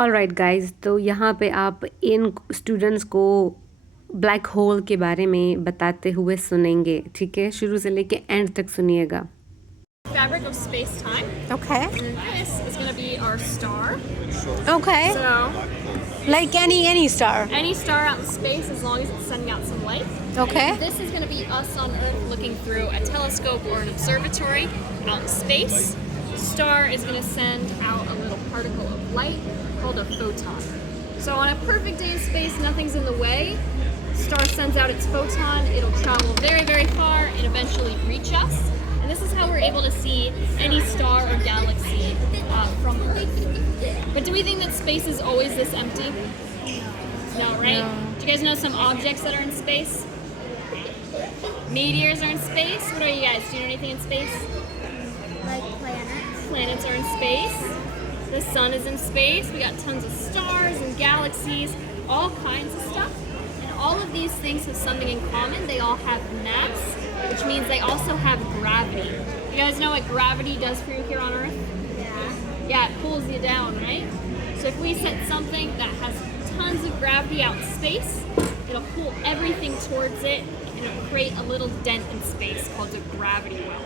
Alright guys, तो यहाँ पे आप इन स्टूडेंट्स को ब्लैक होल के बारे में बताते हुए सुनेंगे, ठीक है? शुरू से लेके एंड तक सुनिएगा। Fabric of space-time. Okay. And this is going to be our star. Okay. So, Like any star. any star out in space as long as it's sending out some light. Okay. And this is going to be us on Earth looking through a telescope or an observatory out in space. Star is going to send out a little particle of light called a photon. So on a perfect day in space, nothing's in the way. Star sends out its photon, it'll travel very, very far and eventually reach us. And this is how we're able to see any star or galaxy from Earth. But do we think that space is always this empty? No, right? No. Do you guys know some objects that are in space? Meteors are in space. What are you guys? Do you know anything in space? Like planets. Planets are in space. The sun is in space. We got tons of stars and galaxies, all kinds of stuff. And all of these things have something in common. They all have mass, which means they also have gravity. You guys know what gravity does for you here on Earth? Yeah. Yeah, it pulls you down, right? So if we set something that has tons of gravity out in space, it'll pull everything towards it and it'll create a little dent in space called a gravity well.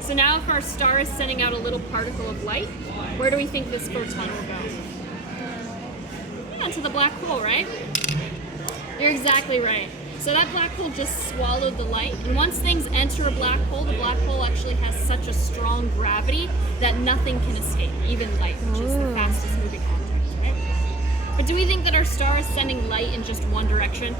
So now if our star is sending out a little particle of light, where do we think this photon will go? Yeah, into the black hole, right? You're exactly right. So that black hole just swallowed the light, and once things enter a black hole, the black hole actually has such a strong gravity that nothing can escape, even light, which is the fastest moving object, right? But do we think that our star is sending light in just one direction?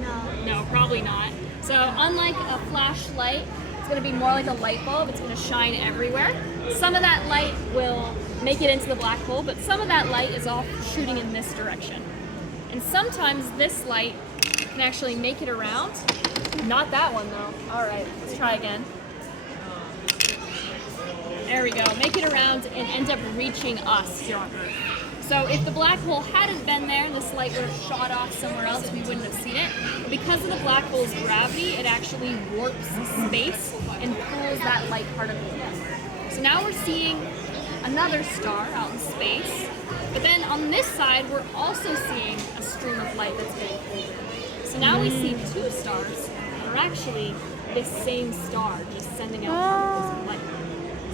No. No, probably not. So unlike a flashlight, it's going to be more like a light bulb. It's going to shine everywhere. Some of that light will make it into the black hole, but some of that light is all shooting in this direction. And sometimes this light can actually make it around. Not that one though. All right, let's try again. There we go. Make it around and end up reaching us here on Earth. So if the black hole hadn't been there and this light would have shot off somewhere else, we wouldn't have seen it. But because of the black hole's gravity, it actually warps space and pulls that light particle inward. So now we're seeing another star out in space. But then on this side, we're also seeing a stream of light that's being pulled in. So now we see two stars that are actually this same star, just sending out particles of light.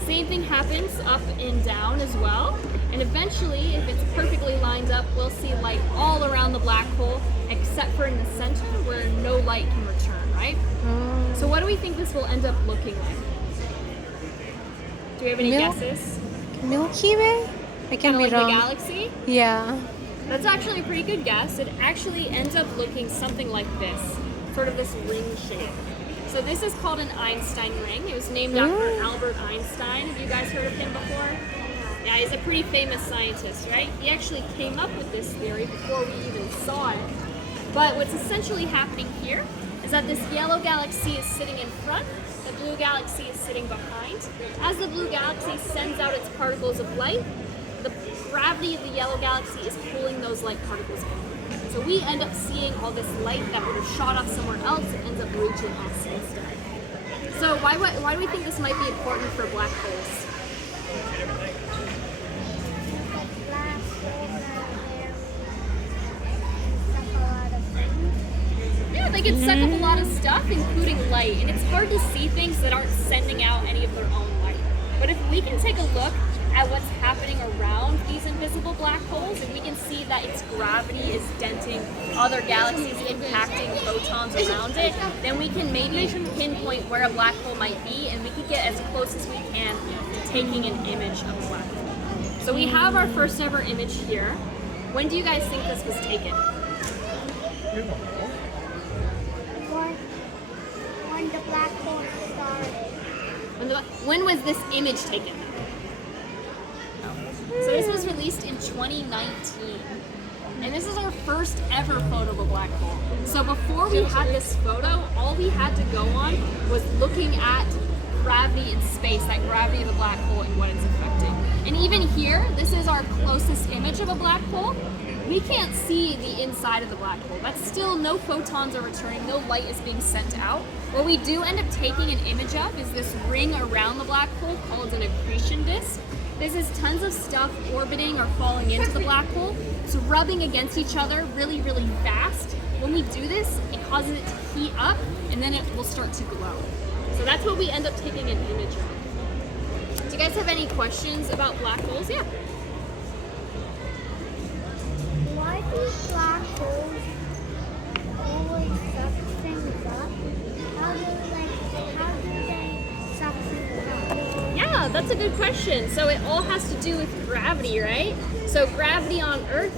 Same thing happens up and down as well. And eventually, if it's perfectly lined up, we'll see light all around the black hole, except for in the center where no light can return, right? So what do we think this will end up looking like? Do we have any guesses? Milky Way? I can be Like the wrong. galaxy? Yeah. That's actually a pretty good guess. It actually ends up looking something like this, sort of this ring shape. So this is called an Einstein ring. It was named after Albert Einstein. Have you guys heard of him before? Yeah, he's a pretty famous scientist, right? He actually came up with this theory before we even saw it. But what's essentially happening here is that this yellow galaxy is sitting in front, the blue galaxy is sitting behind. As the blue galaxy sends out its particles of light, the gravity of the yellow galaxy is pulling those light particles in. So we end up seeing all this light that would have shot off somewhere else and ends up reaching us instead. So why do we think this might be important for black holes? Black hole. Yeah, they can suck up a lot of stuff, including light, and it's hard to see things that aren't sending out any of their own light. But if we can take a look at what's happening around these invisible black holes, and we can see that its gravity is denting other galaxies, impacting photons around it, then we can maybe pinpoint where a black hole might be, and we can get as close as we can to taking an image of a black hole. So we have our first ever image here. When do you guys think this was taken? When the black hole started. When was this image taken? So this was released in 2019. And this is our first ever photo of a black hole. So before we had this photo, all we had to go on was looking at gravity in space, that gravity of a black hole and what it's affecting. And even here, this is our closest image of a black hole. We can't see the inside of the black hole. That's still, no photons are returning, no light is being sent out. What we do end up taking an image of is this ring around the black hole called an accretion disk. This is tons of stuff orbiting or falling into the black hole. It's rubbing against each other really, really fast. When we do this, it causes it to heat up and then it will start to glow. So that's what we end up taking an image of. Do you guys have any questions about black holes? Yeah. Why do black holes always suck things up? How do they suck things up? Yeah, that's a good question. So it all has to do with gravity, right? So gravity on Earth,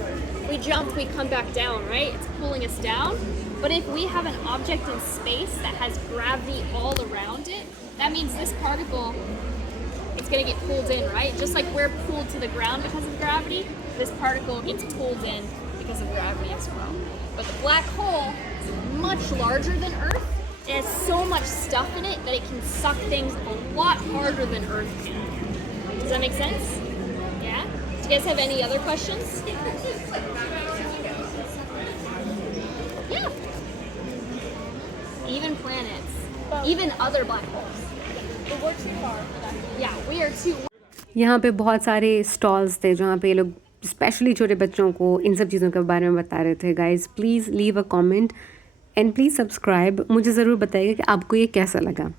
we jump, we come back down, right? It's pulling us down. But if we have an object in space that has gravity all around it, that means this particle, it's gonna get pulled in, right? Just like we're pulled to the ground because of gravity, this particle gets pulled in because of gravity as well. But the black hole is much larger than Earth. It has so much stuff in it that it can suck things a lot harder than Earth can. Does that make sense? Yeah? Do you guys have any other questions? Yeah. Even planets. Even other black holes. But we're too far for that. Yeah, we are too. यहाँ पे बहुत सारे stalls थे जहाँ पे ये लोग specially छोटे बच्चों को इन सब चीज़ों के बारे में बता रहे थे. Guys please leave a comment and please subscribe. मुझे ज़रूर बताइएगा कि आपको ये कैसा लगा.